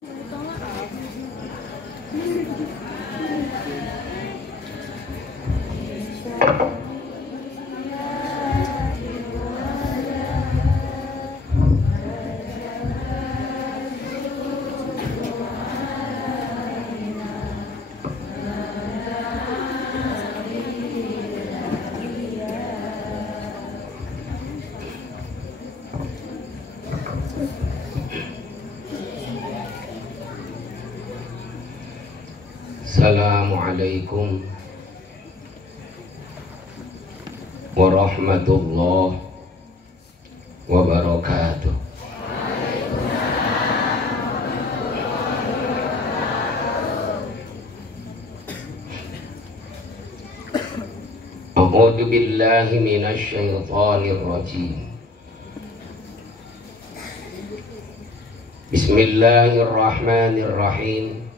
Assalamualaikum warahmatullahi wabarakatuh. A'udzu billahi minasy syaithanir rajim. Bismillahirrahmanirrahim.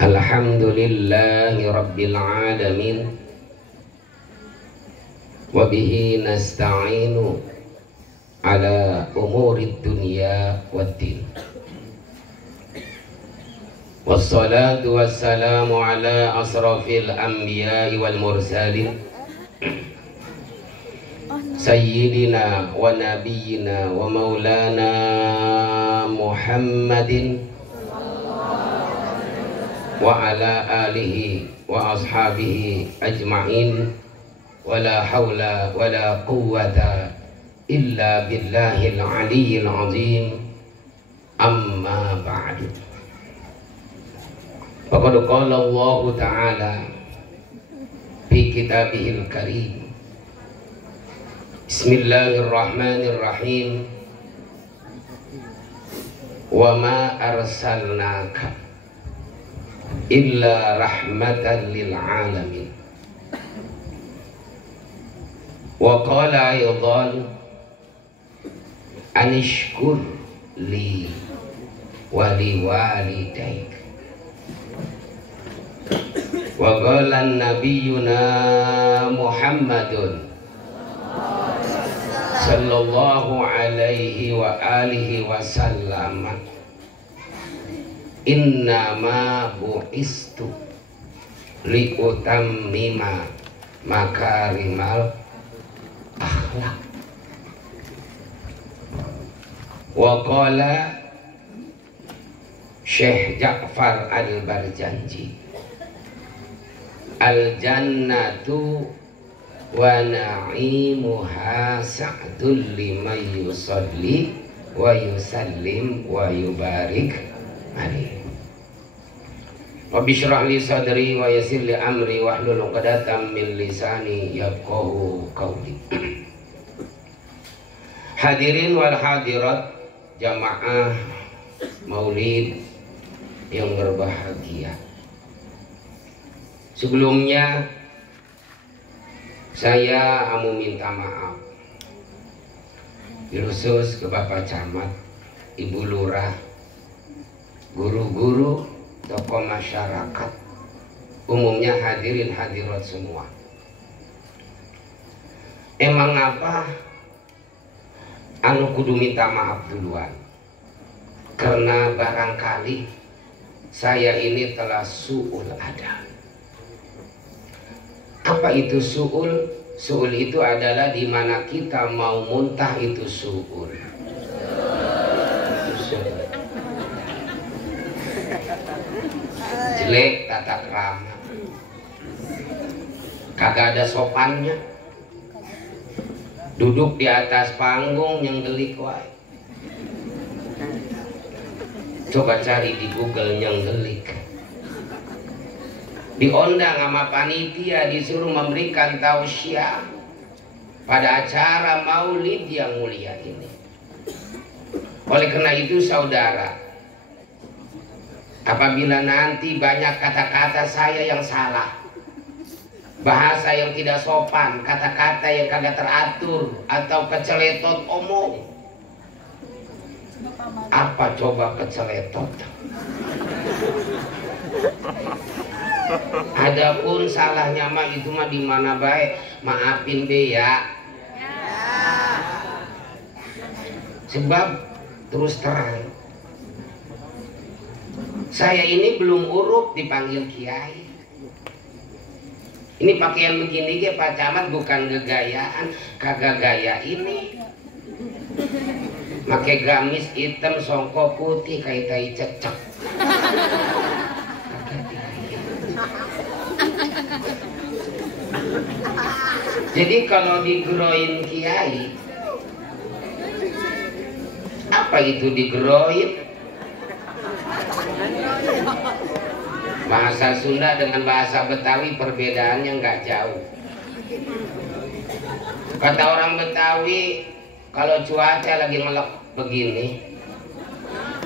Alhamdulillahi rabbil alamin. Wa bihi nasta'inu ala umurid dunya waddin. Wassalatu wassalamu ala asrafil anbiya'i wal mursalin Sayyidina wa nabiyyina wa maulana Muhammadin wa ala alihi wa ashabihi ajma'in. Wala hawla wala quwwata illa billahil aliyyil azim. Amma ba'du. Faqad qala Allah ta'ala fi kitabihil karim. Bismillahirrahmanirrahim. Wa ma arsalnaka illa rahmatan lil alamin. Wa qala aydan anishkur li wa li walidayk. Wa qala nabiyyuna Muhammadun sallallahu alaihi wa alihi wasallam, innama bu'istu liutammima makarimal akhlak. Wa qala Syekh Ja'far Al-Barjanji, al-jannatu wa na'imuha sa'dul liman yusalli wa yusallim wa yubarik alaihi. Rabbi shrah li sadri wa yassir li amri wahlul 'uqdatam min lisani yafqahu qawli. Hadirin wal hadirat jamaah maulid yang berbahagia. Sebelumnya saya mau minta maaf khusus ke Bapak Camat, Ibu Lurah, guru-guru, tokoh masyarakat, umumnya hadirin hadirat semua. Emang apa anu kudu minta maaf duluan? Karena barangkali saya ini telah su'ul adab. Apa itu su'ul? Su'ul itu adalah di mana kita mau muntah, itu su'ul. Jelek tata krama, kagak ada sopannya, duduk di atas panggung yang gelik wae. Coba cari di Google yang gelik. Diundang sama panitia, disuruh memberikan tausiah pada acara maulid yang mulia ini. Oleh karena itu saudara, apabila nanti banyak kata-kata saya yang salah, bahasa yang tidak sopan, kata-kata yang kagak teratur, atau keceletot omong. Apa coba keceletot? Adapun salahnya mah itu mah di mana baik, maafin be ya. Sebab terus terang. Saya ini belum uruk dipanggil kiai. Ini pakaian begini ke Pak Camat bukan gegayaan, kagak gaya ini. Pakai gamis hitam songkok putih kayak tai cecek. Jadi kalau digeroin kiai, apa itu digeroin? Bahasa Sunda dengan bahasa Betawi perbedaannya nggak jauh. Kata orang Betawi, kalau cuaca lagi melek begini,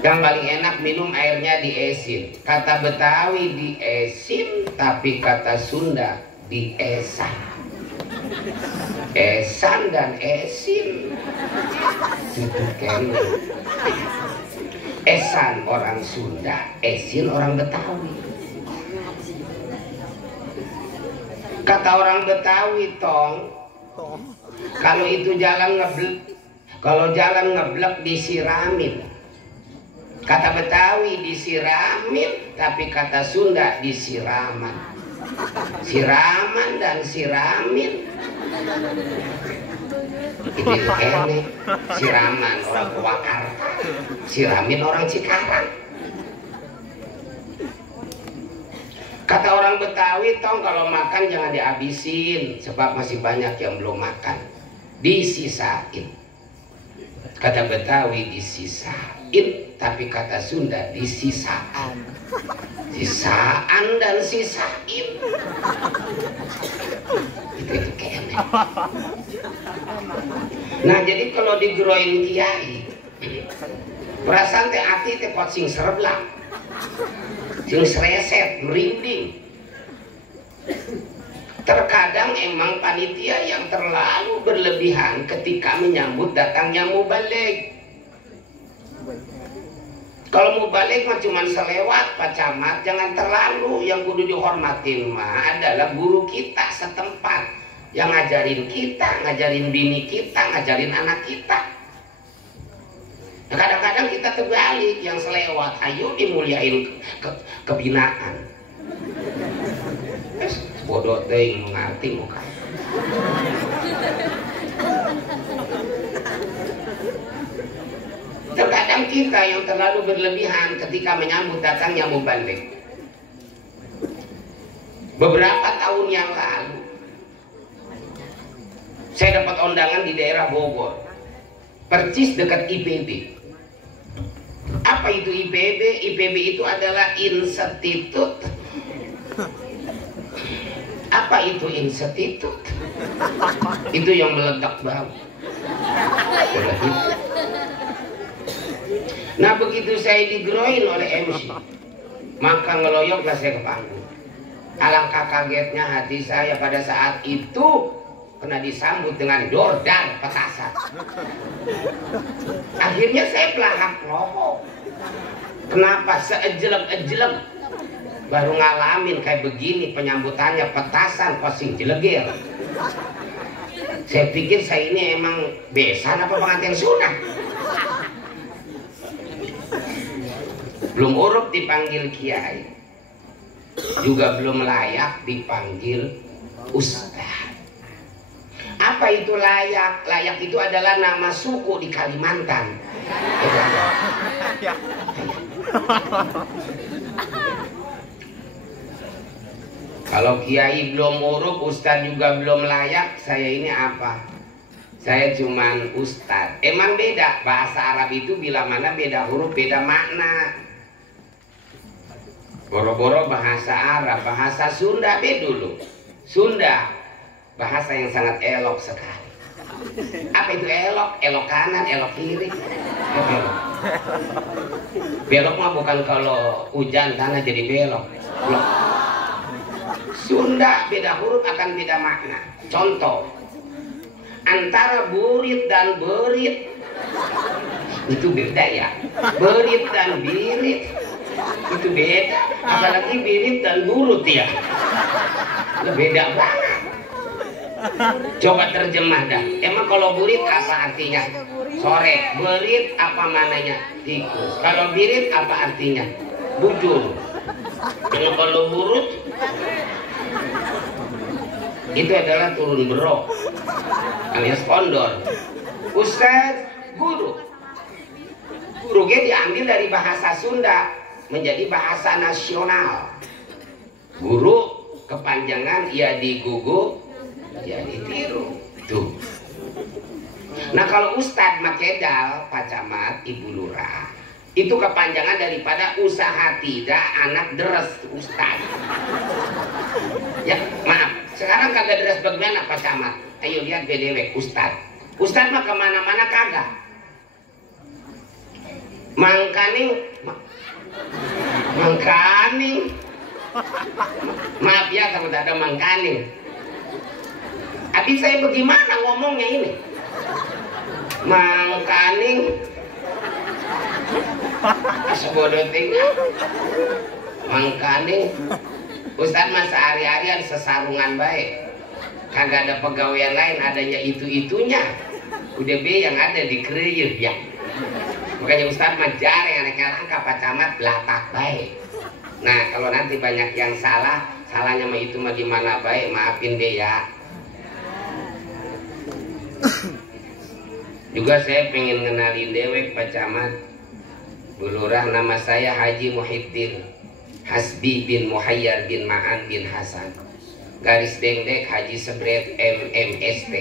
yang paling enak minum airnya diesin. Kata Betawi diesin, tapi kata Sunda diesan. Esan dan esin. Esan orang Sunda, esin orang Betawi. Kata orang Betawi, tong, kalau itu jalan ngeblek, kalau jalan ngeblek disiramin. Kata Betawi disiramin, tapi kata Sunda disiraman. Siraman dan siramin. Itu enek. Siraman orang Purwakarta, siramin orang Cikarang. Kata orang Betawi, tong kalau makan jangan dihabisin, sebab masih banyak yang belum makan. Disisain. Kata Betawi disisain, tapi kata Sunda disisaan. Sisaan dan sisain. Itu kayaknya. Nah jadi kalau digeroin kiai, perasaan teh hati teh pot sing sereblak, sing sereset, merinding. Terkadang emang panitia yang terlalu berlebihan ketika menyambut datangnya mubalik. Kalau mubalik mah cuma selewat Pak Camat, jangan terlalu. Yang kudu dihormatin mah adalah guru kita setempat yang ngajarin kita, ngajarin bini kita, ngajarin anak kita. Nah, kadang-kadang kita terbalik, yang selewat, ayo dimuliain kebinaan. Bodoh teh ngerti muka. Terkadang kita yang terlalu berlebihan ketika menyambut datangnya mubalik. Beberapa tahun yang lalu saya dapat undangan di daerah Bogor, percis dekat IPB. Apa itu IPB? IPB itu adalah institut. Apa itu institut? Itu yang meledak bau. Nah begitu saya digeroin oleh MC, maka ngeloyoklah saya ke panggung. Alangkah kagetnya hati saya pada saat itu pernah disambut dengan dordar petasan. Akhirnya saya pelahap lohok. Kenapa seejelem-ejelem baru ngalamin kayak begini penyambutannya petasan posing jelegel. Saya pikir saya ini emang besan apa pengantin sunat. Belum urut dipanggil kiai, juga belum layak dipanggil ustaz. Apa itu layak? Layak itu adalah nama suku di Kalimantan. Kalau kiai belum urut, ustaz juga belum layak, saya ini apa? Saya cuman ustaz. Emang beda, bahasa Arab itu bila mana beda huruf, beda makna. Boro-boro bahasa Arab, bahasa Sunda beda dulu. Sunda bahasa yang sangat elok sekali. Apa itu elok? Elok kanan, elok kiri. Belok. Belok mah bukan kalau hujan tanah jadi belok. Belok. Sunda beda huruf akan beda makna. Contoh, antara burit dan berit itu beda ya. Berit dan birit itu beda, apalagi birit dan burut ya, beda banget. Coba terjemah dah. Emang kalau burit apa artinya? Sore. Berit apa mananya? Tikus. Kalau birit apa artinya? Bujur. Kalau burut itu adalah turun berok alias kondor. Ustaz, guru diambil dari bahasa Sunda menjadi bahasa nasional. Guru kepanjangan ya digugu ya ditiru tuh. Nah kalau Ustadz Makedal, Pak Camat, Ibu Lurah, itu kepanjangan daripada usaha tidak anak deres Ustadz. Ya maaf, sekarang kagak deres bagaimana Pak Camat? Ayo lihat BDW Ustadz. Ustadz mah kemana-mana kagak. Mangkaning, maaf ya kalau tidak ada mangkaning. Habis saya bagaimana ngomongnya ini? Mangkaning sebodoh tinggal mangkaning. Ustadz masa hari-harian sesarungan baik, kagak ada pegawaian lain, adanya itu-itunya udah be yang ada di kriyer ya. Makanya Ustadz mah jarang anaknya langka Pak Camat belatak baik. Nah kalau nanti banyak yang salah, salahnya mah itu mah gimana baik, maafin deh ya. Juga saya pengen ngenalin dewek Pak Camat, Bu Lurah, nama saya Haji Muhyiddin Hasbi bin Muhayyar bin Ma'an bin Hasan, garis dengdek Haji Sebret MMST.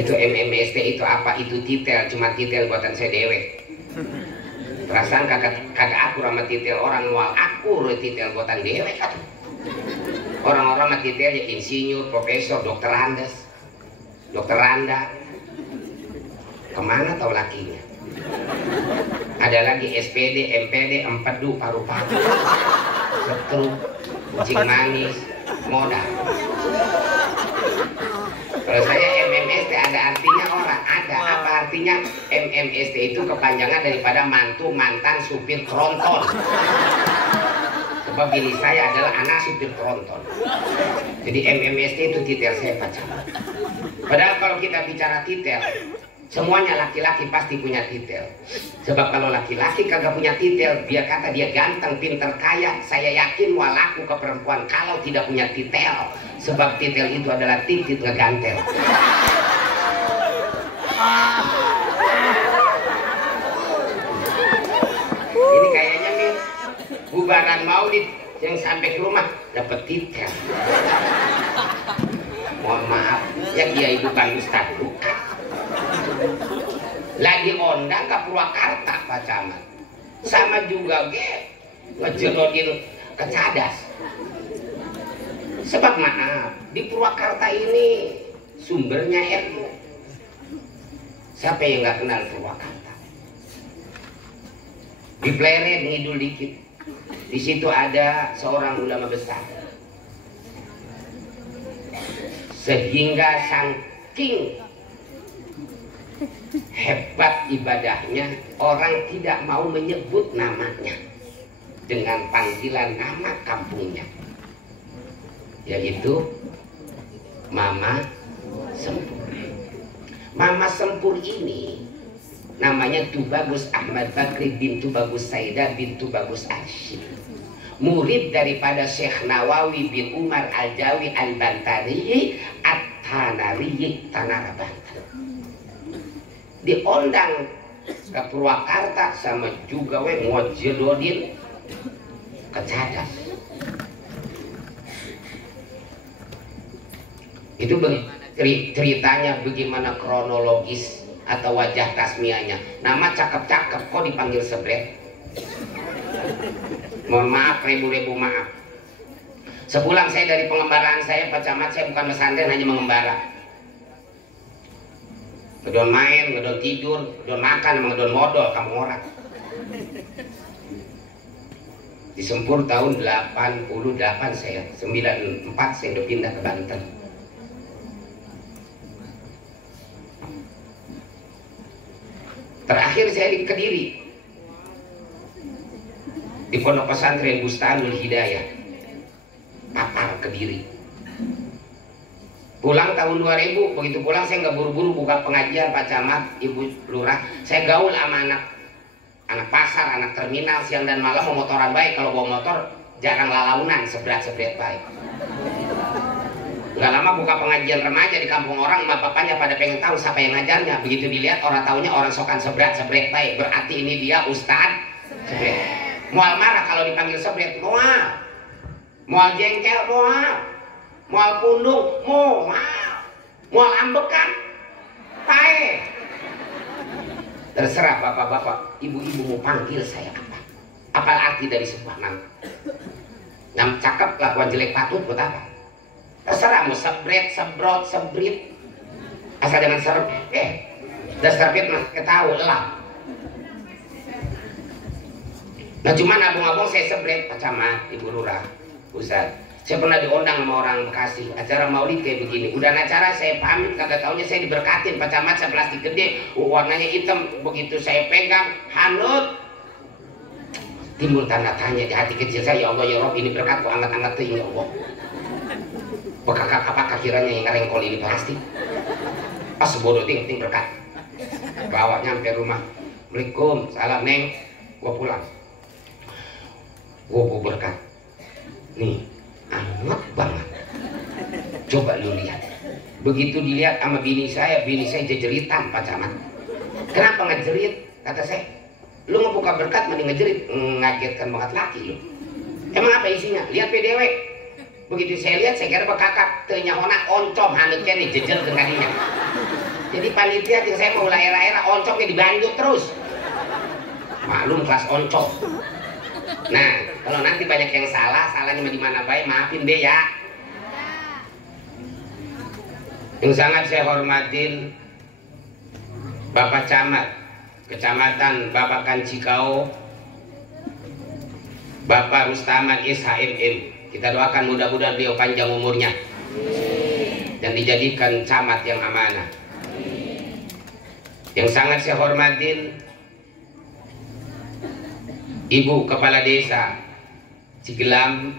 Itu MMST itu apa? Itu titel, cuma titel buatan saya dewek. Perasaan kagak akur sama titel orang, mual akur titel buatan dewek kan. Orang-orang mah titelnya insinyur, profesor, dokter Andes, dokter Randa. Kemana tahu lakinya? Ada lagi SPD, MPD, empedu, paru-paru, setruk, kucing manis, modal. Kalau saya MMST ada artinya orang, ada apa artinya? MMST itu kepanjangan daripada mantu mantan supir tronton. Sebab bini saya adalah anak supir tronton. Jadi MMST itu titel saya Pak Camat. Padahal kalau kita bicara titel, semuanya laki-laki pasti punya titel. Sebab kalau laki-laki kagak punya titel, dia kata dia ganteng, pinter, kaya, saya yakin walaku ke perempuan kalau tidak punya titel. Sebab titel itu adalah titik ngegantel. Ini kayaknya nih bubaran maulid yang sampai ke rumah dapat titel. Mohon maaf, ya kiai bukan ustadz, bukan. Lagi ondang ke Purwakarta Pak Camat, sama juga ngejelodin kecadas. Sebab maaf, di Purwakarta ini sumbernya ilmu. Siapa yang nggak kenal Purwakarta? Di Pleret ngidul dikit, di situ ada seorang ulama besar, sehingga saking hebat ibadahnya, orang tidak mau menyebut namanya dengan panggilan nama kampungnya, yaitu Mama Sempur. Mama Sempur ini namanya Tubagus Ahmad Bakri bin Tubagus Saidah bin Tubagus Arsyid, murid daripada Syekh Nawawi bin Umar Al-Jawi Al-Bantari At-Tanari Tanara Banten. Diondang ke Purwakarta sama juga ngojelodin kecadas. Itu ceritanya bagaimana kronologis atau wajah tasmianya. Nama cakep-cakep kok dipanggil Sebret. Mohon maaf, ribu-ribu maaf. Sepulang saya dari pengembaraan saya Pak Camat, saya bukan pesantren, hanya mengembara. Ngedon main, ngedon tidur, ngedon makan, ngedon modal kamu orang. Di Sempur tahun 88 saya, 94 saya udah pindah ke Banten. Terakhir saya di Kediri, di Pondok Pesantren Bustanul Hidayah, Papar Kediri. Pulang tahun 2000, begitu pulang saya nggak buru-buru buka pengajian Pak Camat, Ibu Lurah. Saya gaul sama anak pasar, anak terminal, siang dan malam mau motoran baik. Kalau bawa motor jarang lalaunan, sebret-sebret baik. Nggak lama buka pengajian remaja di kampung orang, emak bapaknya pada pengen tahu siapa yang ngajarnya. Begitu dilihat orang taunya orang sokan sebret-sebret baik, berarti ini dia Ustadz sebret. Mual marah kalau dipanggil sebret, mual jengkel, mual pundung, mual ambekan, pae. Terserah bapak-bapak, ibu-ibu mau panggil saya apa? Apa arti dari sebuah nama? Nama cakep, kelakuan jelek patut buat apa? Terserah mau sebret, sebrot, sebrit, asal jangan serem. Udah serbit mah ketahu lah. Nah cuman abang-abang saya sebret, Pak Camat, Ibu Lurah, Ustaz. Saya pernah diundang sama orang Bekasi, acara maulid kayak begini. Udah acara saya pamit, kagak taunya saya diberkatin Pak Camat, saya plastik gede, warnanya hitam. Begitu saya pegang, hanut. Timbul tanda tanya di hati kecil saya, ya Allah ya Rob, ini berkat kok angkat-angkat tuh ya Allah. Apakah kiranya yang ngerengkol ini plastik? Pas sebodoh ting berkat. Bawa nyampe rumah. Assalamualaikum, salam Neng. Gua pulang. Gua berkat. Nih, anget banget. Coba lu lihat. Begitu dilihat sama bini saya jejeritan Pak Camat. Kenapa ngejerit? Kata saya, lu ngebuka berkat mending ngejerit, ngagetkan banget laki lu. Emang apa isinya? Lihat PDW. Begitu saya lihat, saya kira bekakak tenya hona oncom hanutnya nih jejer ke kakinya. Jadi panitia yang saya mau era-era oncomnya dibanjut terus. Maklum kelas oncom. Nah, kalau nanti banyak yang salahnya di mana baik, maafin deh ya. Yang sangat saya hormatin Bapak Camat Kecamatan Babakan Cikau, Bapak Rustaman SHMM. Kita doakan mudah-mudahan beliau panjang umurnya dan dijadikan camat yang amanah. Yang sangat saya hormatin Ibu Kepala Desa Cigelam,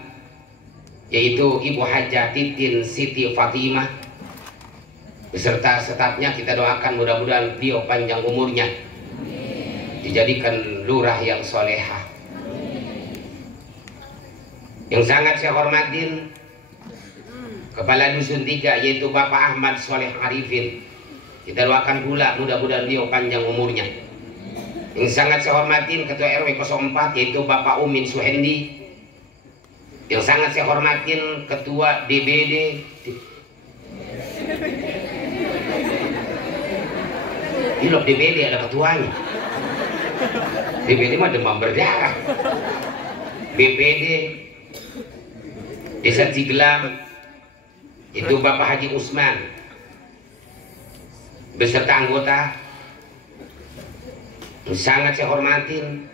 yaitu Ibu Hajah Titin Siti Fatimah, beserta stafnya. Kita doakan mudah-mudahan beliau panjang umurnya, dijadikan lurah yang solehah. Yang sangat saya hormatin Kepala Dusun 3, yaitu Bapak Ahmad Soleh Arifin. Kita doakan pula mudah-mudahan beliau panjang umurnya. Yang sangat saya hormatin Ketua RW 04, yaitu Bapak Umin Suhendi. Yang sangat saya hormatin Ketua DBD. Ini loh, DBD ada ketuanya. DBD mah demam berdarah. BPD Desa Cigelam, itu Bapak Haji Usman beserta anggota. Sangat saya hormatin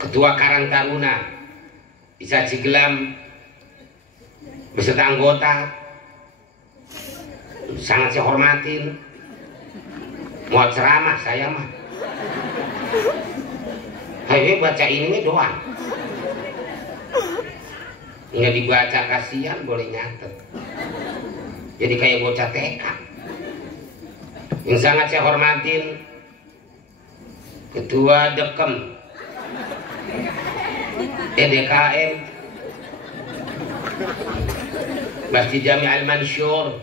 Ketua Karang Taruna Desa Cigelam beserta anggota. Sangat saya hormatin. Mau ceramah saya mah, ayo baca ini doang. Nggak dibaca kasihan, boleh nyatet. Jadi kayak bocah TK. Yang sangat saya hormatin Ketua Dekem EDKM Masjid Jami Al-Mansyur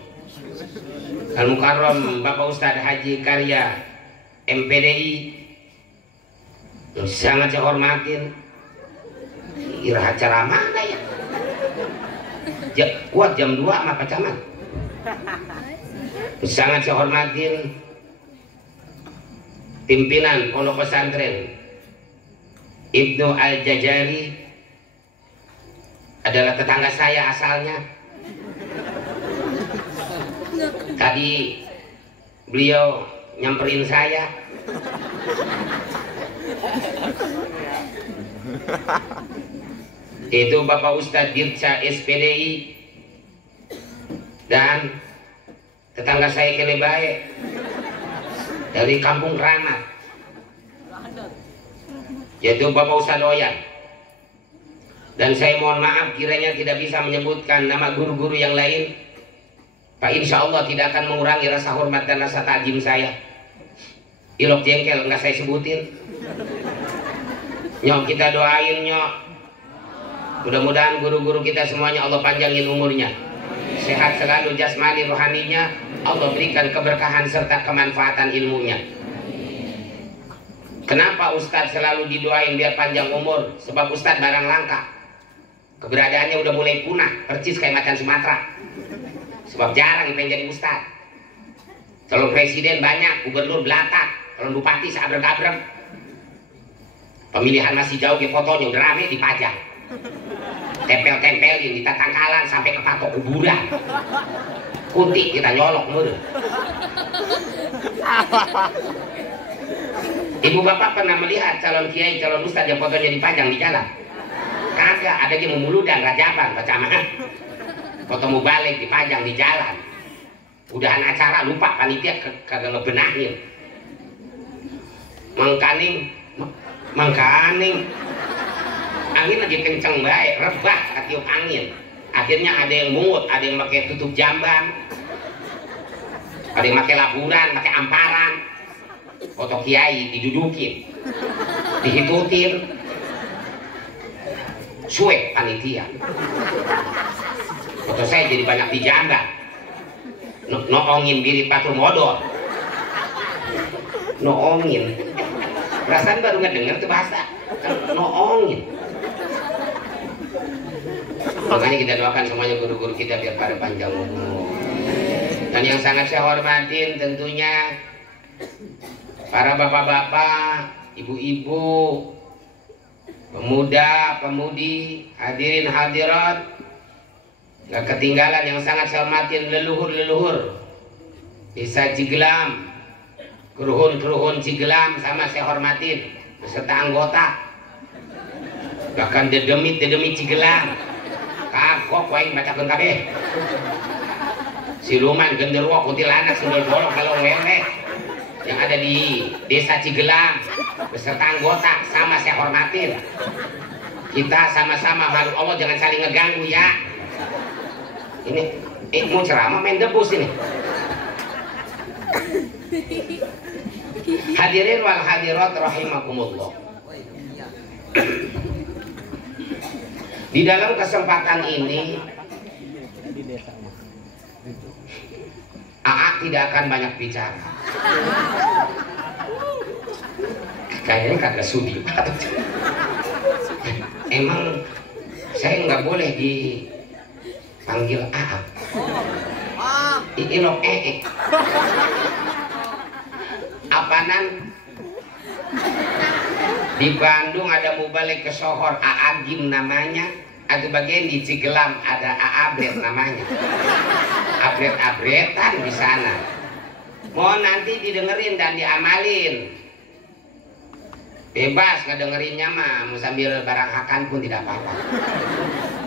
Al-Mukarram Bapak Ustadz Haji Karya MPDI. Yang sangat saya hormatin Ira acara mana ya? Kuat jam 2 sama Pak Camat. Sangat saya hormatin pimpinan Pondok Pesantren Ibnu Al-Jajari, adalah tetangga saya asalnya. Tadi beliau nyamperin saya. Itu Bapak Ustadz Dirca SPDI dan tetangga saya kele baik dari Kampung Keramat, yaitu Bapak Ustadz Oyan. Dan saya mohon maaf kiranya tidak bisa menyebutkan nama guru-guru yang lain, Pak, insya Allah tidak akan mengurangi rasa hormat dan rasa takjim saya. Ilok jengkel nggak saya sebutin. Nyok, kita doain nyok, mudah-mudahan guru-guru kita semuanya Allah panjangin umurnya, sehat selalu jasmani rohaninya, Allah berikan keberkahan serta kemanfaatan ilmunya. Kenapa Ustadz selalu didoain biar panjang umur? Sebab Ustadz barang langka, keberadaannya udah mulai punah, percis kayak macan Sumatera. Sebab jarang yang pengen jadi Ustadz. Calon presiden banyak, gubernur belatak, calon bupati seabrek-abrek. Pemilihan masih jauh, ke fotonya udah rame dipajang, tempel-tempelin di tatangkalan sampai ke patok kuburan. Kunti kita nyolok mulu. Ibu bapak pernah melihat calon kiai, calon ustadz yang fotonya dipajang di jalan? Kagak, ada yang memuludang rajaban berjamaah. Foto mubalik dipajang di jalan. Udahan acara lupa panitia kagak ngebenahin. Mangkaning angin lagi kenceng baik, rebah ketiup angin. Akhirnya ada yang mungut, ada yang pakai tutup jamban, ada yang pakai laburan, pakai amparan. Foto kiai didudukin, dihitutin, suek panitia. Foto saya jadi banyak dijambak, noongin birit patur modor, noongin. Perasaan baru ngedenger tuh bahasa, noongin. Makanya kita doakan semuanya guru-guru kita biar pada panjang umur. Dan yang sangat saya hormatin tentunya para bapak-bapak, ibu-ibu, pemuda, pemudi, hadirin hadirat. Gak ketinggalan yang sangat saya hormatin leluhur-leluhur Desa Cigelam, keruhun-keruhun Cigelam sama saya hormatin beserta anggota. Bahkan dedemit Cigelam kagok wae bacakeun kabeh. Siluman, genderuwo, kuntilanak, sundel bolong, kalau wewe yang ada di Desa Cigelam beserta anggota sama saya hormatin. Kita sama-sama makhluk Allah, jangan saling ngeganggu ya. Ini mau ceramah main debus ini. Hadirin wal hadirat rahimakumullah. Di dalam kesempatan ini AA tidak akan banyak bicara. Kayaknya kagak sudi. Emang saya nggak boleh dipanggil AA. Ilok Apanan? Di Bandung ada mubalik ke Sohor, Aagim namanya. Ada bagian di Cigelam ada Aabret namanya. Abret-abretan di sana. Mau nanti didengerin dan diamalin. Bebas ngedengerinnya mah, mau sambil barang hakan pun tidak apa-apa.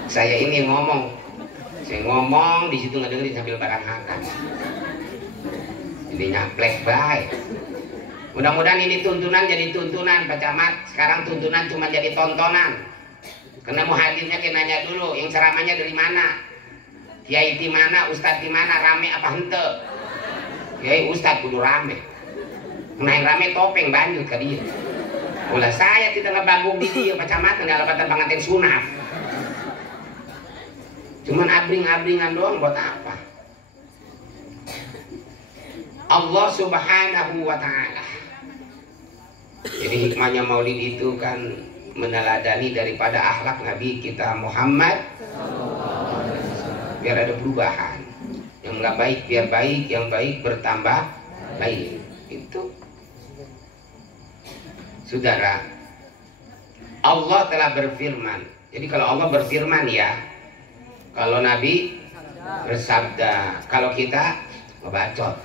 Saya ini ngomong, saya ngomong di situ ngedengerin sambil barang hakan. Jadi nyaplek baik. Mudah-mudahan ini tuntunan jadi tuntunan, Pak Camat. Sekarang tuntunan cuma jadi tontonan. Karena mau hadirnya kita nanya dulu, yang ceramahnya dari mana? Kiai di mana, ustadz di mana, rame apa hente? Kiai ustadz kudu rame. Nah yang rame topeng banjir ke dia. Ulah saya kita ngebanggung di dia, Pak Camat, nggak dapatan pengantin sunat. Cuman abring-abringan doang buat apa? Allah Subhanahu wa ta'ala. Jadi hikmahnya maulid itu kan meneladani daripada akhlak Nabi kita Muhammad, biar ada perubahan. Yang nggak baik biar baik, yang baik bertambah baik. Itu saudara, Allah telah berfirman. Jadi kalau Allah berfirman ya, kalau Nabi bersabda, kalau kita ngebacot.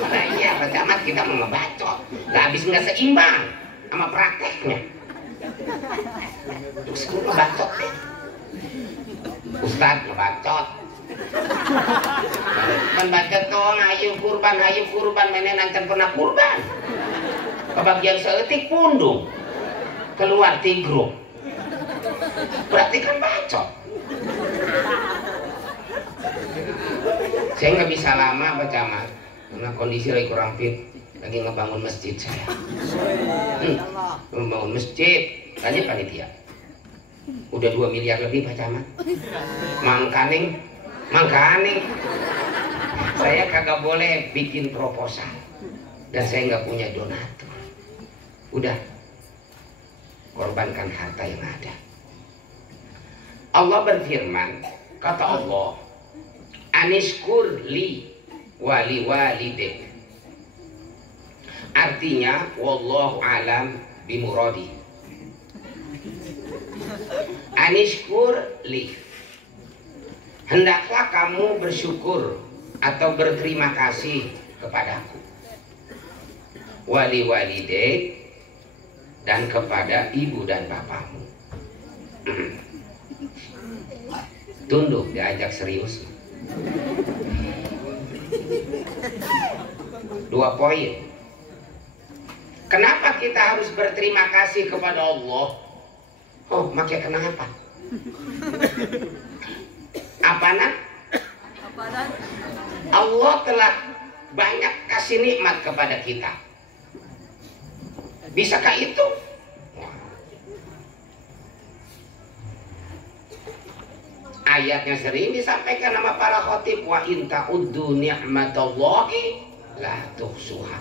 Nah iya, Pak Camat, kita mau ngebacot. Gak habis nggak seimbang sama prakteknya. Terus gue ngebacot deh. Ustadz ngebacot. Kan bacot doang, ayo kurban, mainan nancan pernah kurban. Kebagian seetik pundung, keluar tigruk. Berarti kan bacot. Saya nggak bisa lama Pak Camat karena kondisi lagi kurang fit, lagi ngebangun masjid saya. Membangun masjid, tanya panitia. Udah 2 miliar lebih Pak Camat. Mangkaning. Saya kagak boleh bikin proposal dan saya nggak punya donatur. Udah, korbankan harta yang ada. Allah berfirman, kata Allah, Anishkur li wali walidek. Artinya, wallahu alam bimuradi. Anishkur li. Hendaklah kamu bersyukur atau berterima kasih kepadaku. Wali walidek dan kepada ibu dan bapamu. Tunduk diajak serius. 2 poin. Kenapa kita harus berterima kasih kepada Allah? Oh, makai kenapa? Apaan? Allah telah banyak kasih nikmat kepada kita. Bisakah itu? Ayatnya sering disampaikan sama para khotib, wa in ta'uddu ni'matallahi la tuhsuha.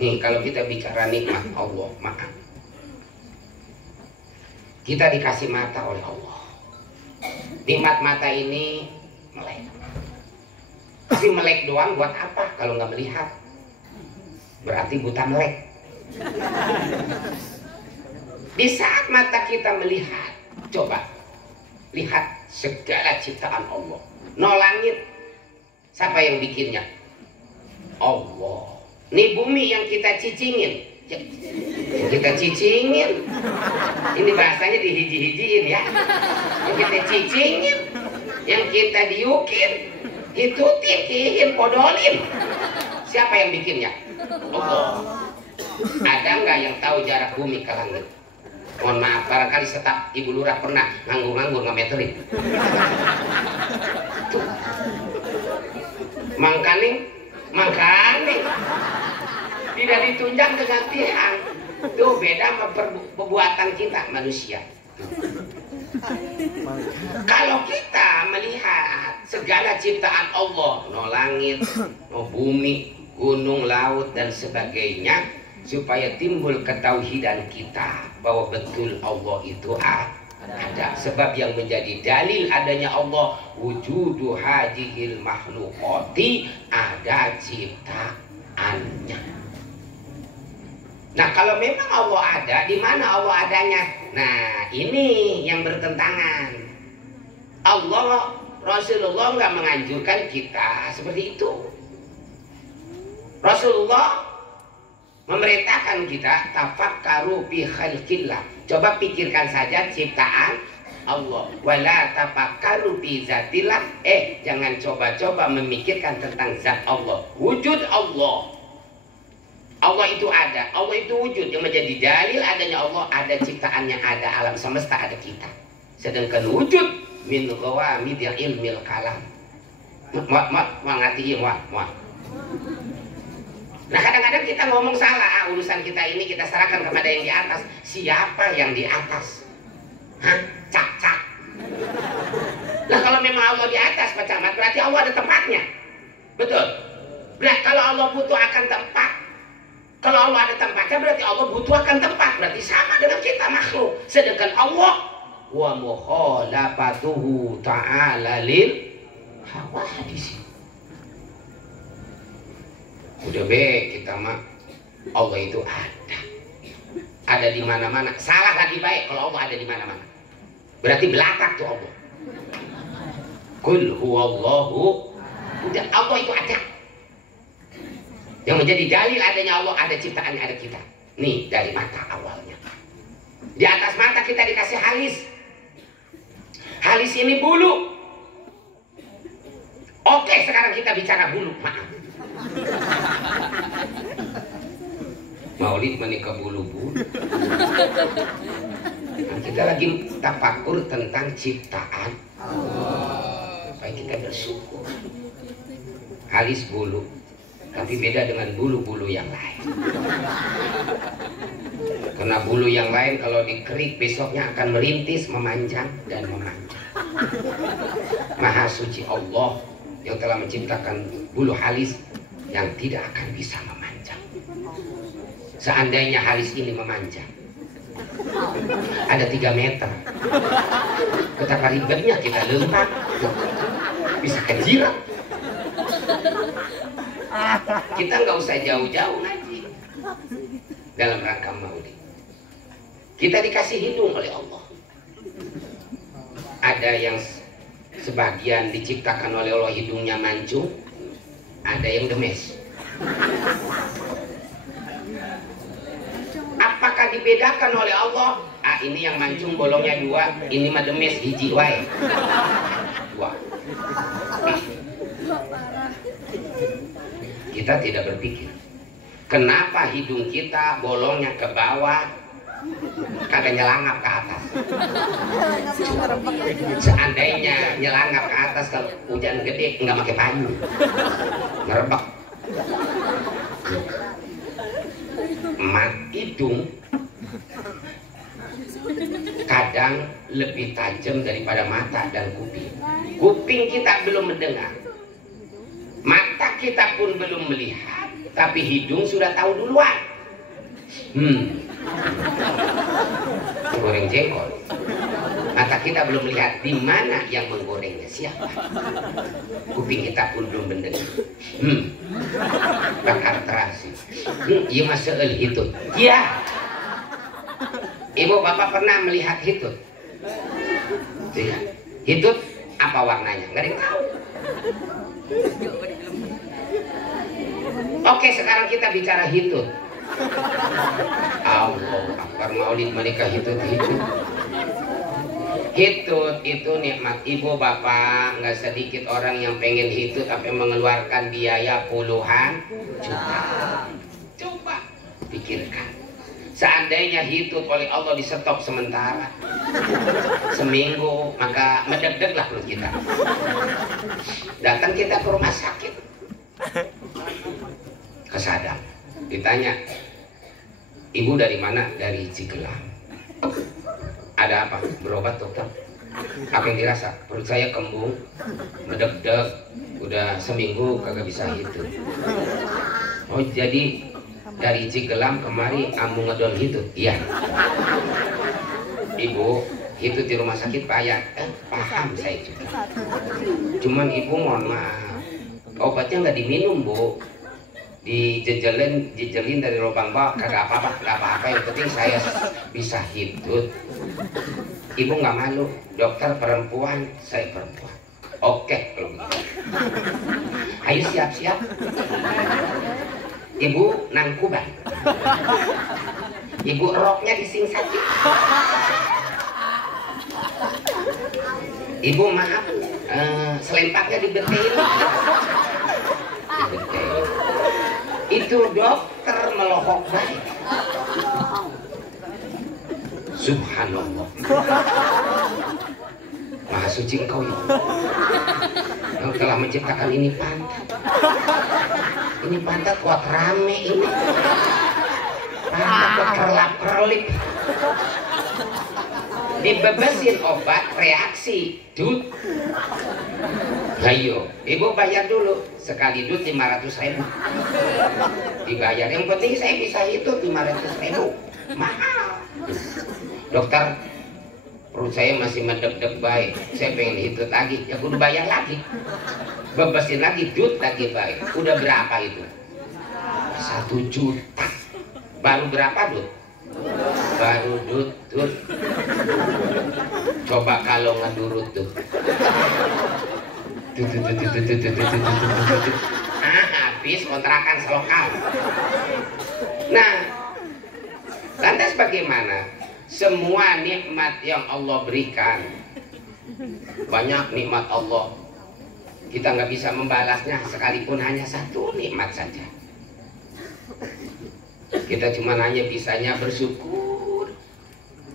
Nih, kalau kita bicara nikmat Allah, maaf. Kita dikasih mata oleh Allah. Nikmat mata ini melek. Tapi melek doang buat apa kalau nggak melihat? Berarti buta melek. Di saat mata kita melihat, coba lihat segala ciptaan Allah. No langit, siapa yang bikinnya? Allah. Ini bumi yang kita cicingin, yang kita cicingin. Ini bahasanya dihiji-hijiin ya. Yang kita cicingin, yang kita diukin, hitutin, kihin, podolin. Siapa yang bikinnya? Allah. Ada nggak yang tahu jarak bumi ke langit? Mohon maaf, barangkali staf Ibu Lurah pernah nganggur-nganggur ngemeterin. Mangkaning tidak ditunjang dengan tiang. Tuh beda sama perbuatan kita manusia. Kalau kita melihat segala ciptaan Allah, no langit, no bumi, gunung, laut dan sebagainya, supaya timbul ketauhidan kita bahwa betul Allah itu ada. Sebab yang menjadi dalil adanya Allah, wujudu hadhil makhluqati, ada ciptaannya. Nah, kalau memang Allah ada, di mana Allah adanya? Nah, ini yang bertentangan. Rasulullah nggak menganjurkan kita seperti itu. Rasulullah memerintahkan kita tafakkaru fi khalqillah. Coba pikirkan saja ciptaan Allah. Wala tafakkaru fi zatillah. Jangan coba-coba memikirkan tentang zat Allah. Wujud Allah. Allah itu ada, Allah itu wujud. Yang menjadi dalil adanya Allah, ada ciptaannya, ada alam semesta, ada kita. Sedangkan wujud min ghawamid ilmil kalam. Mengerti wah. Nah, kadang-kadang kita ngomong salah. Urusan kita ini kita serahkan kepada yang di atas. Siapa yang di atas? Cak. Nah, kalau memang Allah di atas, Pak Camat, berarti Allah ada tempatnya. Betul. Berarti kalau Allah butuh akan tempat, kalau Allah ada tempatnya, berarti Allah butuh akan tempat. Berarti sama dengan kita makhluk. Sedangkan Allah wa mukhalafatuhu ta'ala lil hawadis. Udah kita mah Allah itu ada di mana-mana. Salah lagi baik kalau Allah ada di mana-mana. Berarti belakang tuh Allah. Kul huwallahu. Udah, Allah itu ada. Yang menjadi dalil adanya Allah, ada ciptaannya, ada kita. Nih dari mata awalnya. Di atas mata kita dikasih halis. Halis ini bulu. Oke, sekarang kita bicara bulu. Maaf. Maulid menikah bulu-bulu. Nah, kita lagi tafakur tentang ciptaan Allah. Supaya kita bersyukur. Alis bulu, tapi beda dengan bulu-bulu yang lain. Karena bulu yang lain kalau dikerik besoknya akan merintis, memanjang dan memanjang. Maha suci Allah yang telah menciptakan bulu halis yang tidak akan bisa memanjang. Seandainya halis ini memanjang, ada 3 meter, betapa ribetnya kita lempar, bisa kejirat. Kita nggak usah jauh-jauh ngaji dalam rangka maulid. Kita dikasih hidung oleh Allah. Ada yang sebagian diciptakan oleh Allah hidungnya mancung, ada yang demes. Apakah dibedakan oleh Allah? Ah, ini yang mancung bolongnya 2, ini mah demes hiji wae. 2. Kita tidak berpikir kenapa hidung kita bolongnya ke bawah, kagak nyelangap ke atas. Seandainya nyelangap ke atas kalau hujan gede nggak pakai payung, ngerebek. Hidung kadang lebih tajam daripada mata dan kuping. Kuping kita belum mendengar, mata kita pun belum melihat, tapi hidung sudah tahu duluan. Goreng jengkol, mata kita belum melihat di mana yang menggorengnya, siapa. Kuping kita pun belum mendengar. Bakar terasi. Iya masuk hitut. Iya. Ibu bapak pernah melihat hitut? Tidak. Hitut apa warnanya? Nggak ada yang tahu. Oke, sekarang kita bicara hitut. Allah akbar, maulid menikah hitut. Hitut itu nikmat. Ibu bapak, nggak sedikit orang yang pengen hitut tapi mengeluarkan biaya puluhan juta. Coba pikirkan, seandainya hitut oleh Allah di stop sementara seminggu, maka medeg-deg lah perut kita. Datang kita ke rumah sakit, ke Sadang, ditanya, ibu dari mana? Dari Cigelang. Ada apa? Berobat dokter. Apa yang dirasa? Perut saya kembung, medeg-deg, udah seminggu kagak bisa hitut. Oh jadi dari Cigelang kemari kamu ngedon hitut? Iya. Ibu, hitut di rumah sakit payah. Paham saya juga. Cuman ibu mohon maaf, obatnya nggak diminum bu, dijejelin dari lubang bawah, kagak apa-apa, yang penting saya bisa hitut. Ibu nggak malu, dokter perempuan, saya perempuan. Oke kalau begitu. Ayo siap-siap. Ibu nangkuban. Ibu roknya disingkat. Ibu maaf, selempaknya dibetain. Itu dokter melohok baik. Subhanallah. Maha suci engkau ya Allah, yang telah menciptakan ini pantat. Ini pantat kuat rame ini. Pantat kuat kerlap-kerlip. Dibebesin obat reaksi dut. Ayo, ibu bayar dulu. Sekali dut 500.000. Dibayar. Yang penting saya bisa hitut 500.000. Mahal. Dokter, perut saya masih medeg-deg baik. Saya pengen hitut lagi. Ya kudu bayar lagi. Bebesin lagi dut lagi baik. Udah berapa itu? 1 juta. Baru berapa dut? Baru dut. Coba kalau ngedurut tuh. Habis kontrakan selokal. Nah, lantas bagaimana? Semua nikmat yang Allah berikan, banyak nikmat Allah, kita nggak bisa membalasnya sekalipun hanya 1 nikmat saja. Kita cuma hanya bisanya bersyukur,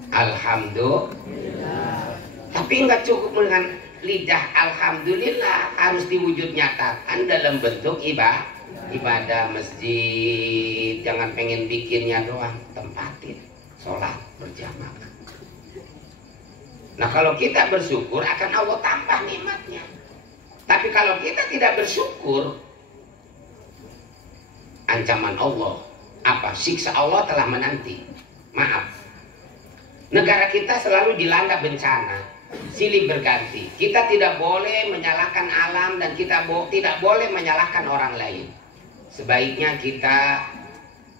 alhamdulillah. Tapi nggak cukup dengan lidah alhamdulillah harus diwujud nyatakan dalam bentuk ibadah masjid. Jangan pengen bikinnya doang, tempatin sholat berjamaah. Nah kalau kita bersyukur akan Allah tambah nikmatnya. Tapi kalau kita tidak bersyukur, ancaman Allah, siksa Allah telah menanti. Maaf, negara kita selalu dilanda bencana, silih berganti. Kita tidak boleh menyalahkan alam dan kita tidak boleh menyalahkan orang lain. Sebaiknya kita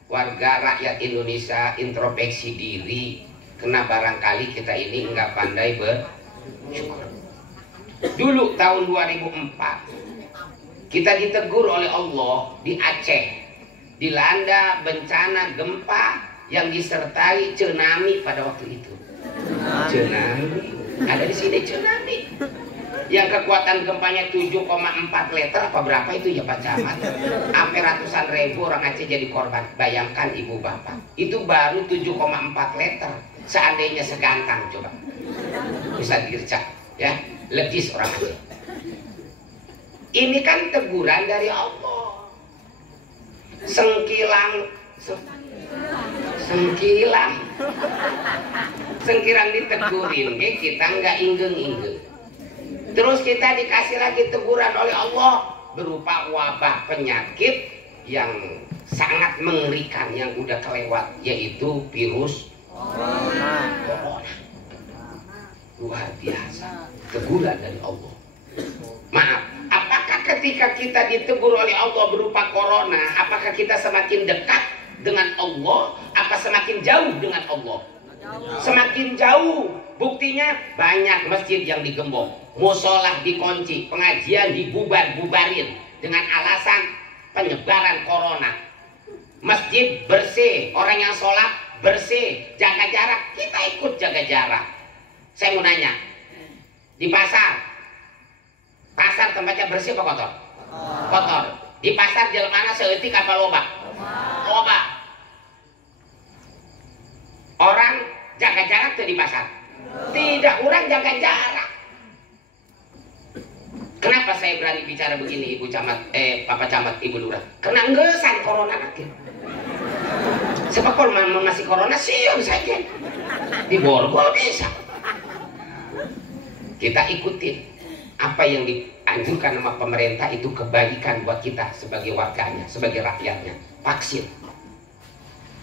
warga rakyat Indonesia introspeksi diri, karena barangkali kita ini enggak pandai bersyukur. Dulu tahun 2004 kita ditegur oleh Allah di Aceh, dilanda bencana gempa yang disertai tsunami pada waktu itu. Tsunami ada di sini, tsunami yang kekuatan gempanya 7,4 liter apa berapa itu ya Pak Camat, sampai ratusan ribu orang Aceh jadi korban. Bayangkan ibu bapak, itu baru 7,4 liter. Seandainya segantang coba bisa dircak ya, legis orang Aceh. Ini kan teguran dari Allah. Sengkirang ditegurin, kita nggak inggeng-inggeng. Terus kita dikasih lagi teguran oleh Allah berupa wabah penyakit yang sangat mengerikan yang udah kelewat, yaitu virus corona. Luar biasa teguran dari Allah. Maaf, apakah ketika kita ditegur oleh Allah berupa corona, apakah kita semakin dekat dengan Allah, apa semakin jauh dengan Allah? Semakin jauh. Buktinya banyak masjid yang digembok, musola dikunci, pengajian dibubarin dengan alasan penyebaran corona. Masjid bersih, orang yang sholat bersih, jaga jarak, kita ikut jaga jarak. Saya mau nanya, di pasar tempatnya bersih apa kotor? Kotor. Di pasar jalan mana seetik apa loba? Loba. Orang jaga jarak tuh di pasar. Tidak, orang jaga jarak. Kenapa saya berani bicara begini, Ibu Camat, Papa Camat, Ibu Lurah? Karena nggesan corona nanti. Sebab kalau masih corona siun saja. Di borgol bisa. Kita ikutin apa yang dianjurkan sama pemerintah, itu kebaikan buat kita sebagai warganya, sebagai rakyatnya. Vaksin.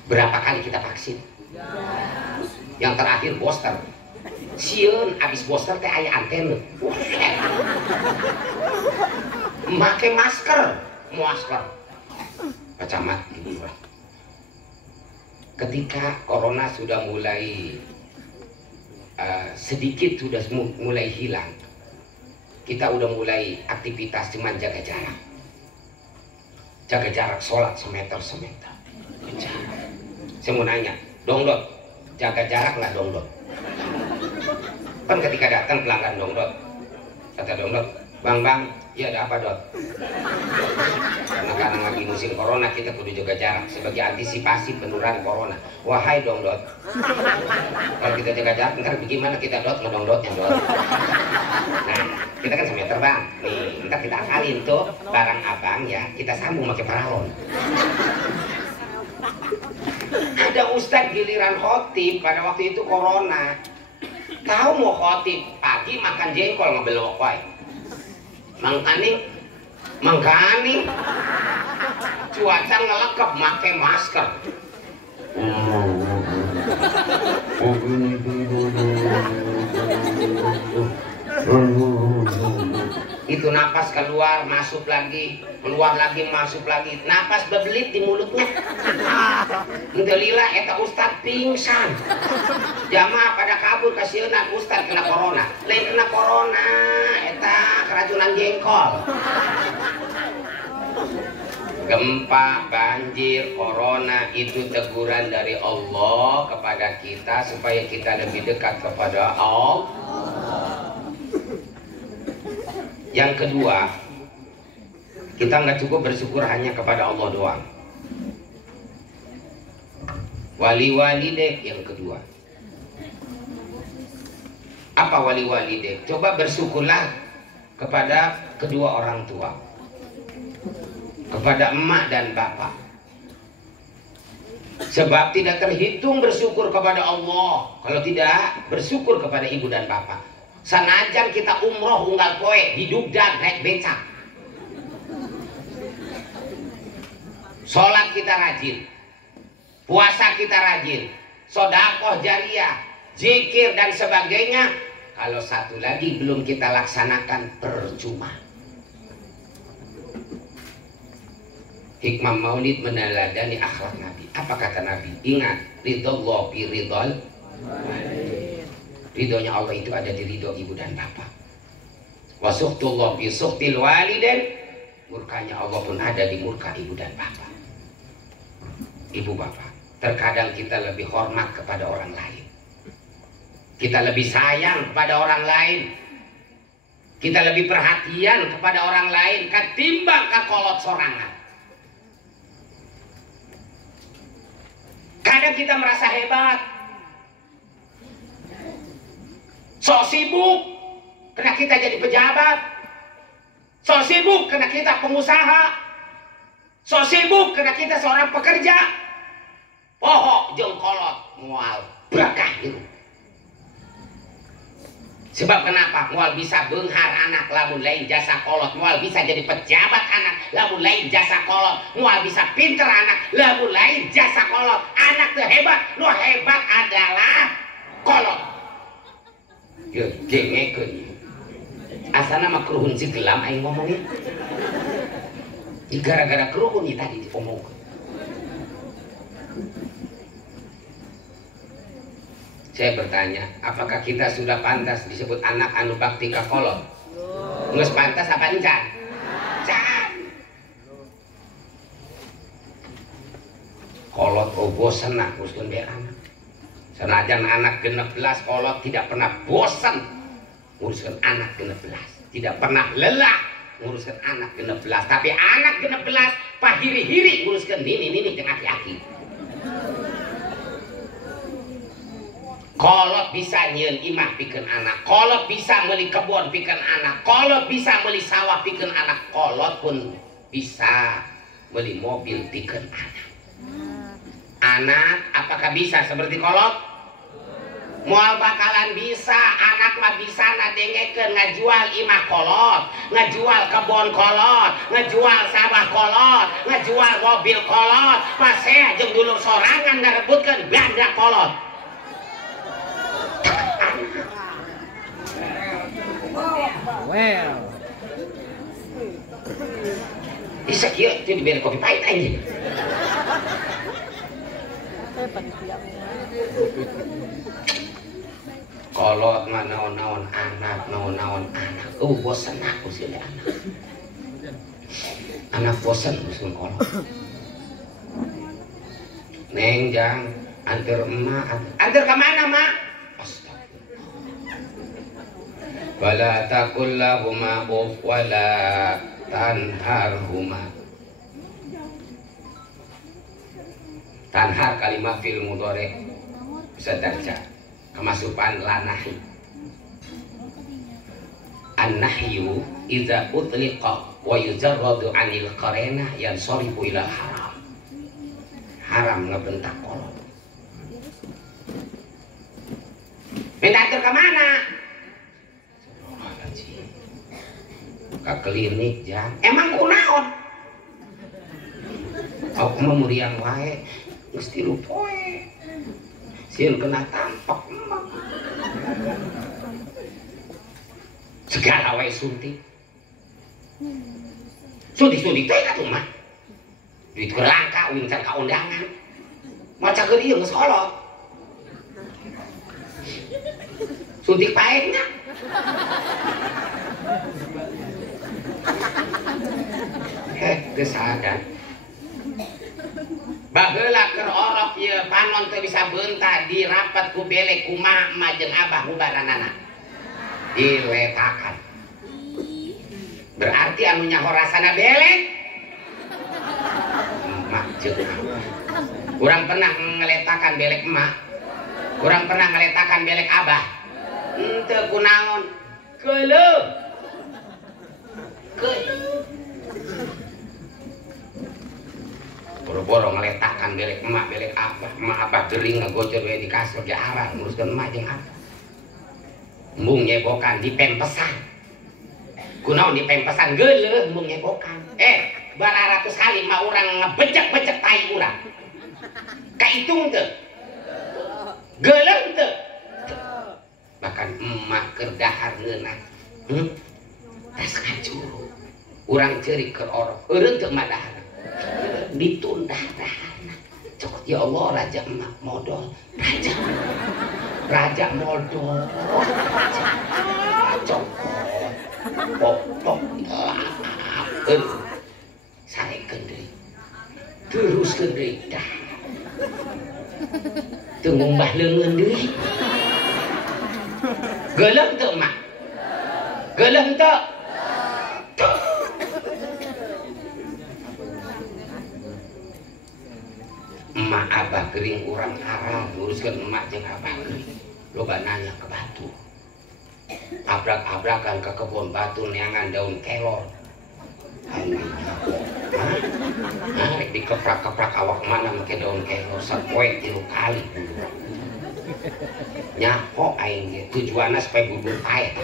Berapa kali kita vaksin? Yang terakhir booster. Siun abis booster teh aya antena. Make masker. Pak Camat, Ibu Lurah. Ketika corona sudah mulai sedikit sudah mulai hilang, kita udah mulai aktivitas cuman jaga jarak sholat semeter. Saya mau nanya, Dongdot jaga jarak nggak Dongdot? Kan ketika datang pelanggan Dongdot, kata Dongdot, bang, ya ada apa Dot? Karena lagi musim corona kita kudu jaga jarak sebagai antisipasi penurunan corona. Wahai Dongdot, kalau kita jaga jarak ntar bagaimana kita Dot ngedongdotnya Dot? Nah, kita kan semeter bang, nih ntar kita akalin tuh barang abang ya, kita sambung pakai paralon. Ada ustadz giliran khotib pada waktu itu corona, tahu mau khotib pagi makan jengkol ngebelok wae. Mangkani cuaca ngelekep make masker. Itu napas keluar masuk lagi, keluar lagi masuk lagi, napas bebelit di mulutnya. Alhamdulillah eta ustad pingsan. Jamaah pada kabur kasieuna ustad kena corona. Lain kena corona eta keracunan jengkol. Gempa, banjir, corona itu teguran dari Allah kepada kita supaya kita lebih dekat kepada Allah. Yang kedua, kita nggak cukup bersyukur hanya kepada Allah doang. Wali-wali deh yang kedua. Apa wali deh? Coba bersyukurlah kepada kedua orang tua, kepada emak dan bapak. Sebab tidak terhitung bersyukur kepada Allah kalau tidak bersyukur kepada ibu dan bapak. Sanajan kita umroh unggal poe didugdan naik becak, sholat kita rajin, puasa kita rajin, sodakoh jariah, zikir dan sebagainya. Kalau satu lagi belum kita laksanakan, percuma. Hikmah maulid meneladani akhlak Nabi. Apa kata Nabi? Ingat, ridho fi ridhol. Ridhonya Allah itu ada di ridho ibu dan bapak. Wa suhtullah fi suhtil walidain. Murkanya Allah pun ada di murka ibu dan bapak. Ibu bapak, terkadang kita lebih hormat kepada orang lain. Kita lebih sayang kepada orang lain. Kita lebih perhatian kepada orang lain ketimbang kakolot sorangan. Kadang kita merasa hebat, sok sibuk karena kita jadi pejabat, sok sibuk karena kita pengusaha, sok sibuk karena kita seorang pekerja. Pohok jeung kolot mual bakah hirup. Sebab kenapa? Mual bisa benghar anak lamun lain jasa kolot, mual bisa jadi pejabat anak lamun lain jasa kolot, mual bisa pinter anak lamun lain jasa kolot. Anak tuh hebat, lu hebat adalah kolot. Yo gengekeun. Asana mah keruhun si gelam aing ngomongnya. Gara-gara keruhun ini tadi diomongkeun. Saya bertanya, apakah kita sudah pantas disebut anak anu bakti ka kolot? Nges pantas apa encan? Can. Kolot bosan nak nguruskeun bae anak. Senajan anak 16 kolot tidak pernah bosan nguruskeun anak 16. Tidak pernah lelah nguruskeun anak 16. Tapi anak 16 pahiri-hiri nguruskeun nini jeung aki-aki. Kolot bisa nyieun imah pikeun anak, kolot bisa meuli kebon pikeun anak, kolot bisa meuli sawah pikeun anak, kolot pun bisa meuli mobil pikeun anak. Anak apakah bisa seperti kolot? Moal bakalan bisa, anak mah bisa nadengekeun ngajual imah kolot, ngajual kebon kolot, ngajual sawah kolot, ngajual mobil kolot, pasea jeung dulur sorangan ngarebutkeun banda kolot. Well. Bisa kieu itu diberi kopi pahit anjing. Kolot mah naon-naon anak, naon-naon anak. Bosan aku sih anak. Anak bosan usul kolot. Neng jang antar emak, antar ke mana mak? Wala taqul lahuma uff wala tanharhuma. Tanhar kalimat fil mudhari bisa darja kemasukan lanahi. An-nahyu idza utliqa wa yujarradu 'anil qarina yansarifu ila haram. Haram ngebentak kolot. Minta atur ke mana? Ke klinik jang. Emang kunaon? Aku mah muriang wae, mesti lupoe. Sieun kena tampak emak. Segala wae suntik. Suntik-suntik teh atuh mah. Duit kerangka uing can ka undangan. Maca keur ieu geus kolot. Suntik paengna. Kesadan bageula keur orok ieu panon teu bisa beunta dirapat ku belek ku mak jeung abah bubaranana diletakan. Berarti anu nyaho rasana belek mak jeung abah. Urang pernah ngeletakan belek emak, urang pernah ngeletakan belek abah. Henteu kunaon keuleuh boro-boro ngeletakan belek emak belek abah gering ngegojor we di kasur ge arah nguruskeun emak jeung apa embung nyebokan di pempesan kunaon di pempesan geuleuh embung nyebokan bararatus kali mah urang ngebejek-bejek tai urang kaitung teu geuleuh teu bahkan emak keur dahar ngeunah tas kacuru urang ceurik keur orok eureun teu emak dahar ditunda dahana cokot ya Allah raja emak modal raja modal cokot pok saekeun deui teruskeun deui dah teu ngumbah leungeun deui geuleuh teu emak geuleuh teu emak abah gering urang haram nguruskeun emak jeung abah gering loba nanya ke batu abrak-abrakan ke kebun batu neangan daun kelor rek dikeprak-keprak awak mana make daun kelor sapoe 3 kali nyako aing ge tujuanna supaya bubur paet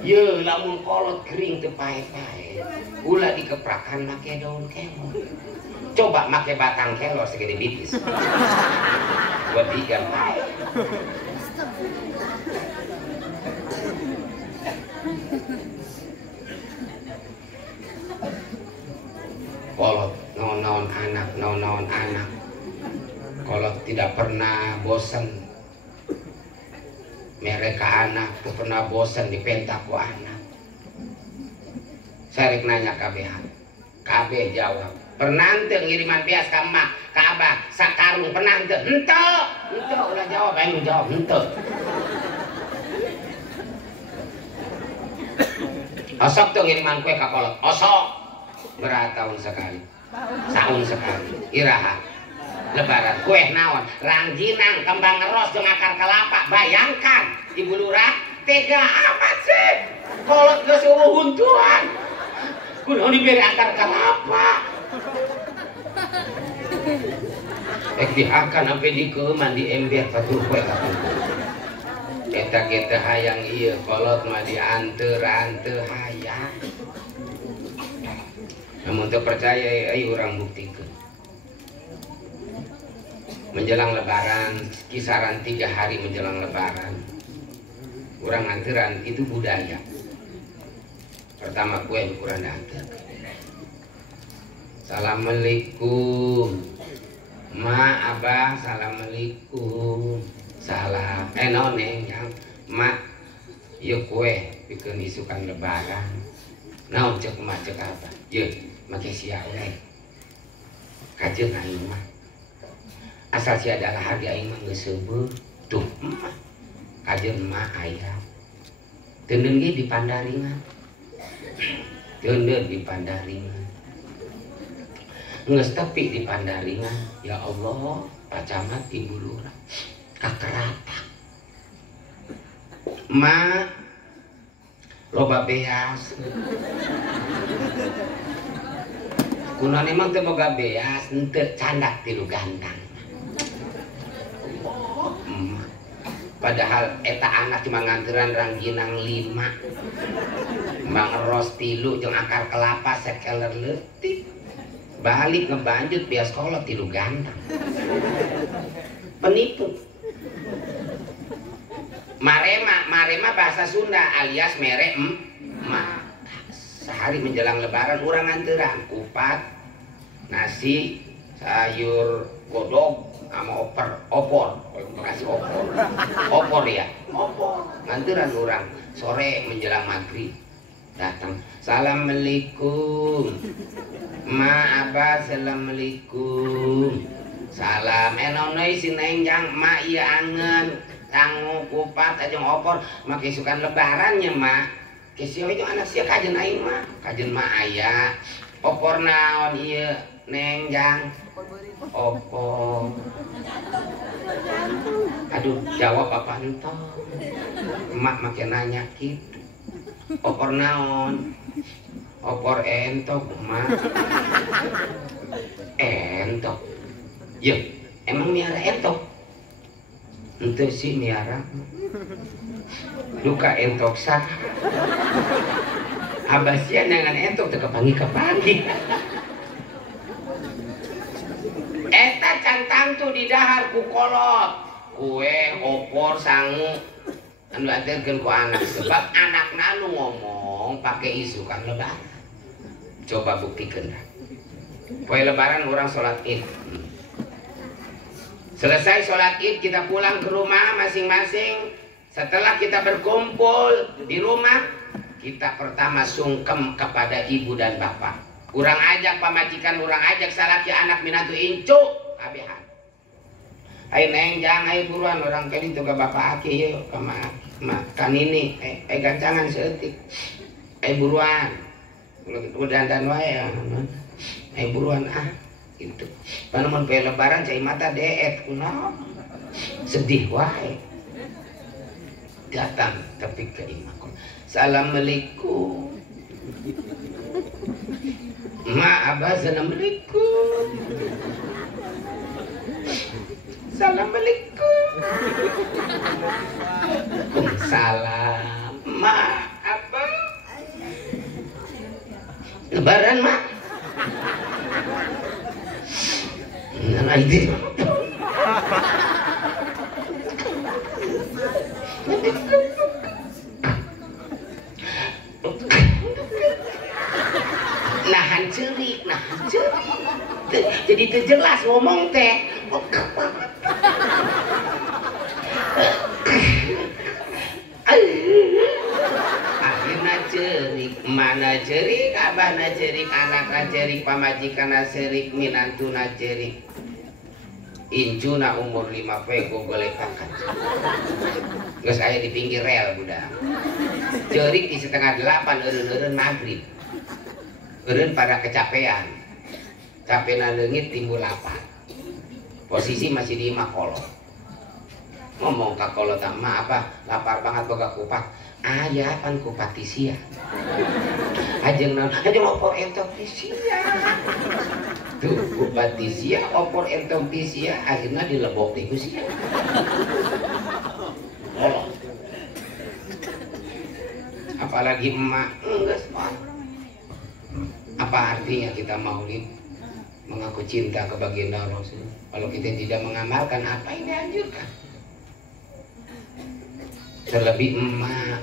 ye lamun kolot gering teu paet-paet ulah dikeprakan make daun kelor coba make batang kelor segede bibis buat ikan paet kolot naon-naon anak kolot tidak pernah bosan mereka anak tuh pernah bosan dipentak ku anak sarik nanya kabeh jawab pernah ente ngiriman bias ka emak ka abah sakarung pernah ente ulah jawab aing jawab ente osok tuh ngiriman kue ka kolot osok berapa tahun sekali tahun sekali iraha lebaran kue naon rangginang kembang eros jeung akar kelapa bayangkan ibu lurah tega amat sih kolot geus huntuan kunaon diberi akar kelapa dihakan sampai dikeuman di ember patuh kue eta hayang ieu kolot mah dianteur hayang namun teu percaya ai urang buktikeun menjelang lebaran kisaran 3 hari menjelang lebaran urang anteuran itu budaya pertama kue kurang anteur assalamualaikum ma abah assalamualaikum salam noneng yang mak yuk kue pikeun isukan lebaran naon cek mak cek apa ye make sia we kajeun aing mah asal sia adalah harga aing mah geus seubeuh tuh kajeun mah aya teundeun ge di Pandaringan teundeun di Pandaringan geus tepi di Pandaringan ya Allah Pak Camat Ibu Lurah kakeratak ma loba beas kunaon emang teu boga beas henteu candak tilu gandang padahal eta anak cuma nganteuran rangginang 5 mang eros 3 jeung akar kelapa sekeler leutik balik ngebanjut bias kolot 3 gandang penipu marema bahasa Sunda alias mere emak sehari menjelang lebaran urang anteuran kupat nasi sayur godog sama opor kasih opor ya opor nganteuran urang sore menjelang maghrib datang assalamualaikum ma abah assalamualaikum salam enonoi sinenjang ma ieu angeun tanggu kupat ajeng opor make sukan lebarannya mak kesio itu anak sia kajen aing mah kajen mah aya opor naon ieu nengjang opor aduh Aduh, jawab apa entok. Emak makin nanya gitu. Opor naon? Opor entok, emak. Entok. Ya, emang miara entok? Ente sih miara. Duka entok sak. Abasnya dengan entok kepangi-kepangi. Eta cantang tuh di dahar ku kolot. Kue, opor, sangu. Anu ajarkeun ku anak. Sebab anak nanu ngomong pakai isukan lebaran. Coba buktikan dah. Poe lebaran orang sholat id. Selesai sholat id kita pulang ke rumah masing-masing. Setelah kita berkumpul di rumah, kita pertama sungkem kepada ibu dan bapak. Urang ajak pamajikan, urang ajak salaki anak minatu incu kabehan. Ayo neng jang, ayo buruan orang kali itu ke bapak aki yuk ke makan ini. Gancangan seetik. Ayo buruan. Udah dan wae. Ayo buruan gitu. Panemun pe lebaran cai mata deet kunaon. Sedih wae. Datang tapi ke imam. Assalamualaikum. Ma abah assalamualaikum. Assalamualaikum. Salam. Ma abah. Lebaran mak. Nah itu. Nahan cerik. Jadi terjelas ngomong teh. Akhirnya cerik, mana cerik, abahna cerik, anakna cerik, pamajikana cerik, minantuna cerik. Incuna umur 5 pego boleh pakan. Geus aya di pinggir rel budak. Cerik di setengah 8 eureun-eureun maghrib. Eureun pada kecapean. Capena leungit timbul lapar. Posisi masih di makolot. Ngomong ka kolot mah apa? Lapar banget boga kupat. Aya pan kupat ti sia. Ajeng naon? Ajeng opor entok ti sia. Tuh kupat ti sia, opor entok ti sia, akhirnya dilebok ti sia. Oh. Apalagi emak geus mah. Apa artinya kita maulid? Mengaku cinta ke baginda Rasul. Kalau kita tidak mengamalkan apa yang dianjurkan. Terlebih emak.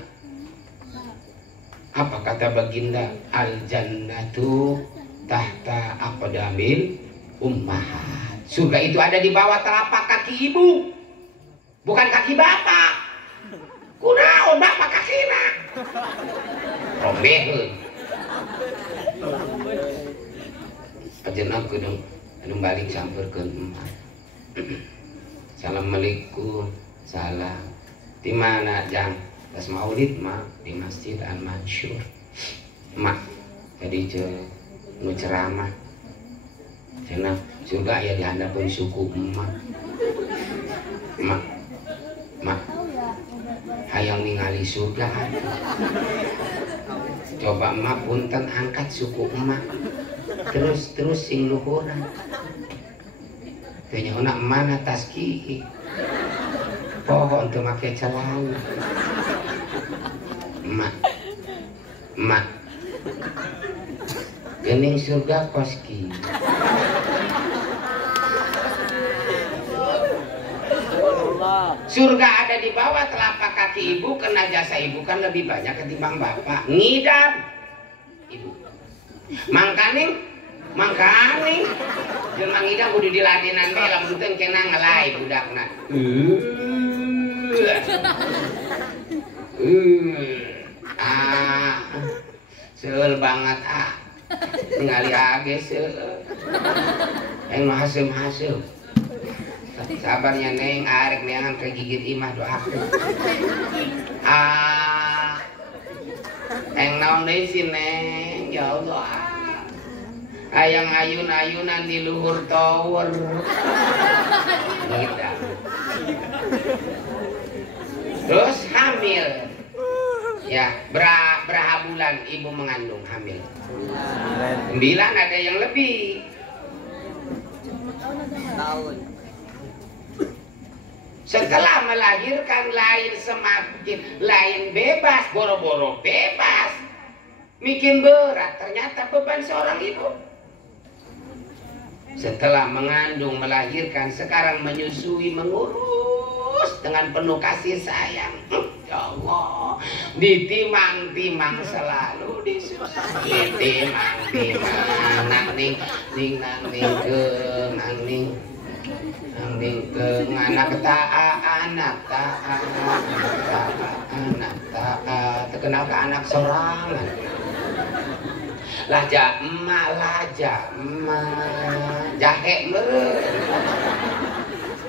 Apa kata baginda? Al jannatu tahta aqdamil ummahat. Surga itu ada di bawah telapak kaki ibu. Bukan kaki bapak. Kunaon bapak kakina. Rombehun. Ajenab kudu anu balik sampeurkeun emak. Assalamualaikum. Salam. Di mana jang? Tas maulid mah di Masjid Al-Mansyur. Mak jadi nu ceramah. Cenah surga aya di handapeun suku emak. Mak. Hayang ningali surga. Coba emak punten angkat suku emak. Terus sing luhuran. Tanya anak mana taski. Pohon teu make celana. Emak. Gening surga koski. Surga ada di bawah telapak kaki ibu, kena jasa ibu kan lebih banyak ketimbang bapak. Ngidam ibu. Mangkaning jelema ngidam kudu diladenan bae lamun teu kena ngelai budakna. Seul banget ningali age seul. Aing mah hasil. Sabarnya neng, arek neangan kegigit imah doakeun. Eng naon deui si neng, ya Allah. Hayang ayun-ayunan di luhur tower. Gitu. ibu mengandung hamil? 9 ada yang lebih. Tahun. Setelah melahirkan lain semakin lain bebas, boro-boro bebas, bikin berat. Ternyata beban seorang ibu. Setelah mengandung, melahirkan, sekarang menyusui, mengurus dengan penuh kasih sayang. Ya Allah, ditimang-timang selalu disusah. Ditimang-timang, nang ning ke anak anak terkenal ke anak sorangan. Laja emak jahe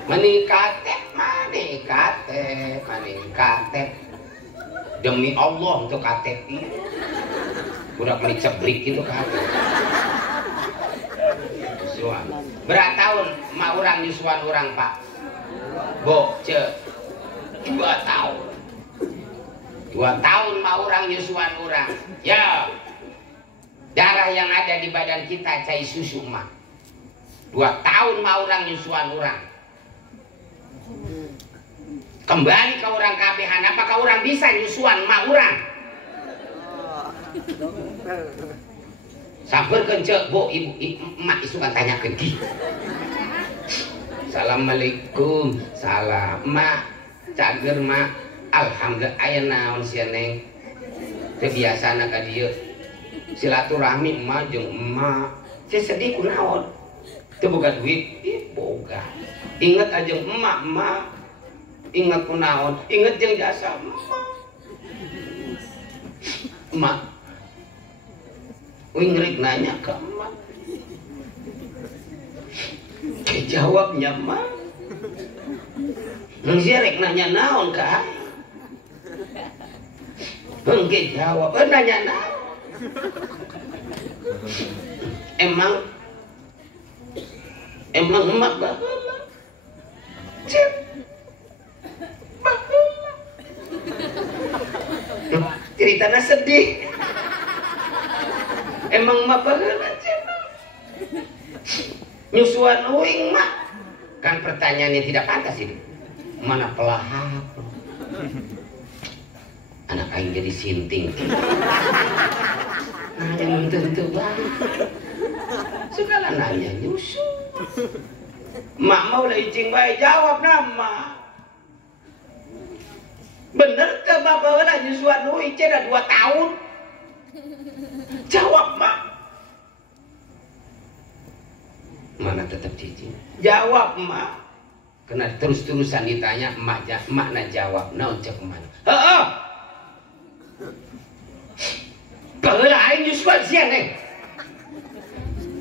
meningkatep demi Allah untuk KTP udah melicebrik itu KTP. Berapa tahun emak orang nyusuan orang Pak? Ce 2 tahun. 2 tahun emak orang nyusuan orang. Ya, darah yang ada di badan kita cai susu emak. 2 tahun emak orang nyusuan orang. Kembali ke orang kabehan, apakah orang bisa nyusuan emak orang? Sabar kencek, bu, ibu, emak itu kan tanyakan ki. Assalamualaikum, salam, mak, cager mak, alhamdulillah, ayah naon sia neng. Kebiasaan ka dieu. Silaturahmi emak jeung emak. Saya sedih ku naon? Teu boga duit, boga. Ingat aja emak. Ingat ku naon? Ingat jeung jasa emak. Wih ngerik nanya ke emak. Jawabnya emak. Nggak rek nanya naon kak? Nggak jawab, nanya naon? Emang emak baheula. Cep. Baheula. Ceritanya sedih. Emang emak baheula cep. Nyusuan uing mak. Kan pertanyaannya tidak pantas itu. Mana pelahap? Anak aing jadi sinting. Nanya tentu banget. Segala nanya nyusu. Mak mau lah icing bae jawab nama. Bener ke bapak lah nyusuan uing ceda 2 tahun. Jawab mak. Mana tetap cicing. Jawab mak. Kena terus-terusan ditanya emak na jawab. Naon cek mana? Heeh. Baheula aing nyusuan sia neng.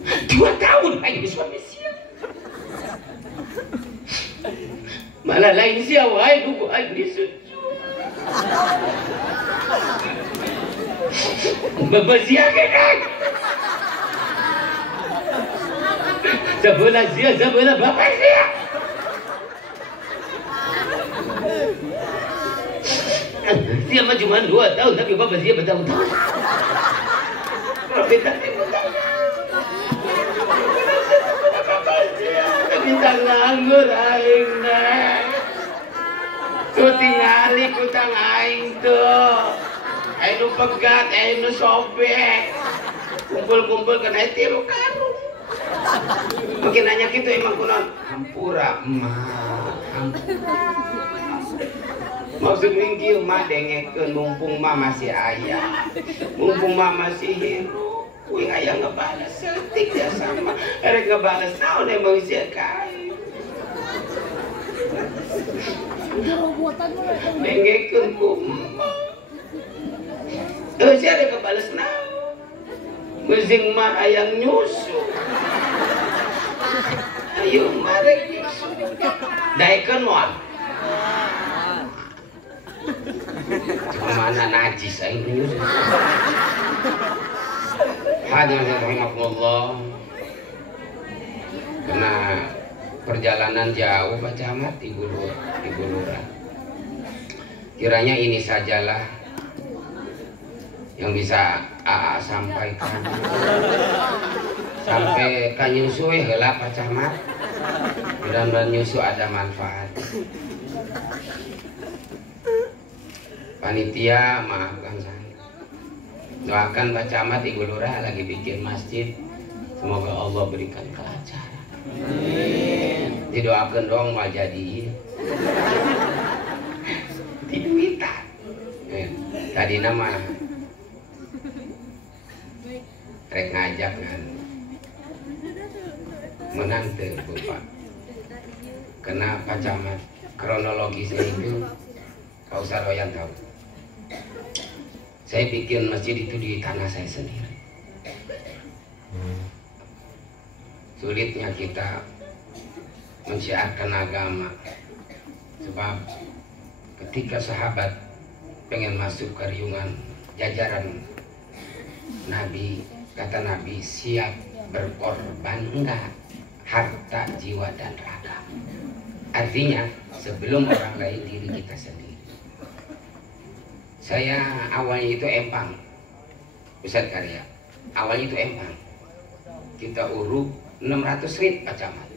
2 tahun aing nyusuan sia. Malah lain sia wae buku aing disusu. Bebesia ke kan? Sebelah sia, sebelah bapak sia. Dia mah cuma 2 tahun tapi bapak sia bertahun-tahun. Bisa nganggur aing neng. Ku tingali ku tang aing tuh. Aing nu pegat, aing nu sobek. Kumpul-kumpul kena 3 karung. Mungkin nanya gitu emang kunon. Hampura emak, hampura. Maksud mingkieu mah dengekeun mumpung mah masih aya. Mumpung mah masih hirup. Kuing aya ngebales setik ya sama. Erek ngebales naon emang sia kae. Dengekeun ku emak. Sia erek ngebales naon. Musing mah ayang nyusu. Ayo marek nyusu. Daekeun moal. Mana najis aing nyusu. Hadirin rahimakumullah. Kena perjalanan jauh Pak Camat Ibu Lurah. Kiranya ini sajalah yang bisa AA sampaikan sampai ke nyusu heula Pak Camat. Mudah-mudahan nyusu ada manfaat. Panitia maafkan saya. Doakan Pak Camat, Ibu Lurah lagi bikin masjid. Semoga Allah berikan kelancaran. Amin. Didoakan dong mau jadi. Diminta. Tadi nama rek ngajak kan menang tuh Bapak. Kenapa Camat? Kronologisnya itu Pak Ustaz Royan tahu. Saya bikin masjid itu di tanah saya sendiri. Sulitnya kita mensiarkan agama, sebab ketika sahabat pengen masuk ke riungan jajaran Nabi, kata Nabi, siap berkorban enggak harta, jiwa, dan raga. Artinya sebelum orang lain, diri kita sendiri. Saya awalnya itu empang, Ustadz Karya. Awalnya itu empang. Kita uruk 600 rit Pak Camat.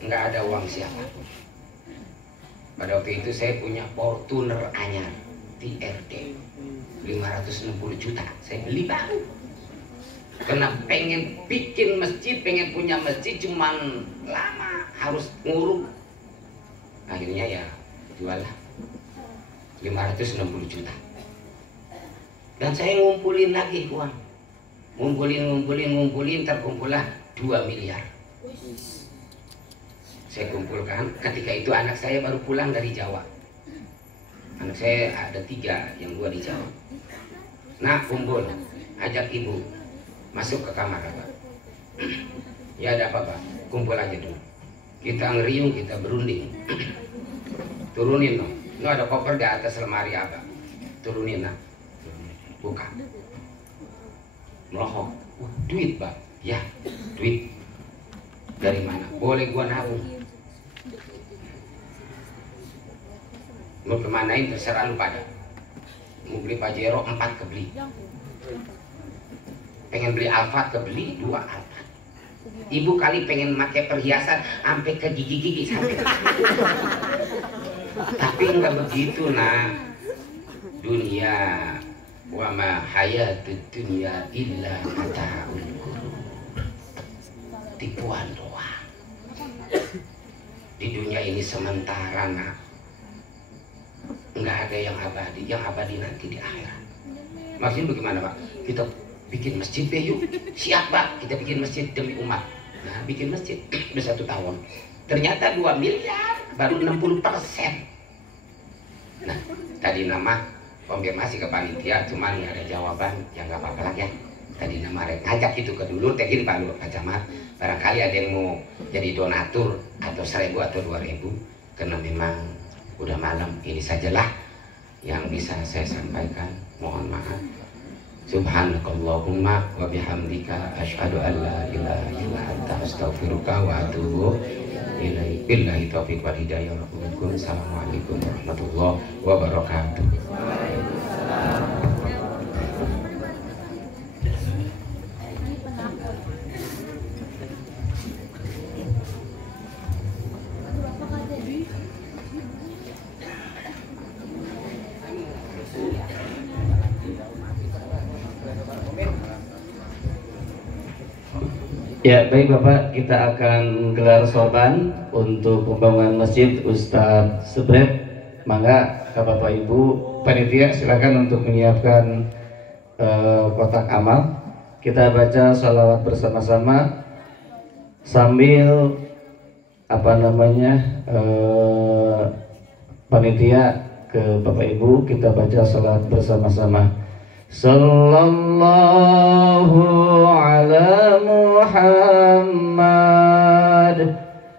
Nggak ada uang siapapun. Pada waktu itu saya punya Fortuner anyar TRD 560 juta. Saya beli baru. Karena pengen bikin masjid, pengen punya masjid, cuman lama harus nguruk. Akhirnya ya jual lah 560 juta. Dan saya ngumpulin lagi uang. Ngumpulin, terkumpullah 2 miliar. Saya kumpulkan, ketika itu anak saya baru pulang dari Jawa. Anak saya ada 3, yang 2 di Jawa. Nah, kumpul, ajak ibu masuk ke kamar Pak. Ya ada apa Pak? Kumpul aja dulu. Kita ngeriung, kita berunding. Turunin dong. Lu ada koper di atas lemari apa? Turunin nah. Buka. Melohong. Duit Pak. Ya, duit. Dari mana? Boleh gua nabung. Mau kemanain terserah lu pada. Mau beli Pajero 4 kebeli. Pengen beli Alphard kebeli 2 Alphard. Ibu kali pengen pakai perhiasan sampai ke gigi-gigi sampai. Tapi enggak begitu nah. Dunia wa ma hayatud dunya illa mata'ul ghurur. Tipuan doang. Di dunia ini sementara nak. Enggak ada yang abadi nanti di akhirat. Maksudnya bagaimana Pak? Kita bikin masjid deh yuk. Siap Pak, kita bikin masjid demi umat. Nah bikin masjid udah 1 tahun. Ternyata 2 miliar, baru 60%. Nah tadi nama konfirmasi ke panitia, cuman nggak ada jawaban. Ya nggak apa-apa lah ya. Tadi nama ngajak itu ke dulur, tegin Pak Lur Pak Camat. Barangkali ada yang mau jadi donatur atau 1.000 atau 2.000. Karena memang udah malam, ini sajalah yang bisa saya sampaikan. Mohon maaf. Subhanakallahumma wa bihamdika asyhadu an la ilaha illa anta astaghfiruka wa atubu ilaik. Billahi taufiq wal hidayah. Assalamualaikum warahmatullahi wabarakatuh. Ya baik Bapak, kita akan gelar sorban untuk pembangunan masjid Ustadz Sebret. Mangga Bapak Ibu panitia silakan untuk menyiapkan kotak amal. Kita baca sholawat bersama-sama sambil panitia ke Bapak Ibu kita baca sholawat bersama-sama. Sallallahu ala Muhammad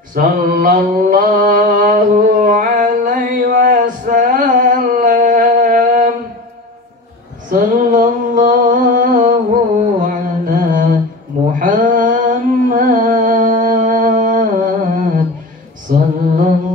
sallallahu alaihi wasallam sallallahu ala Muhammad sallallahu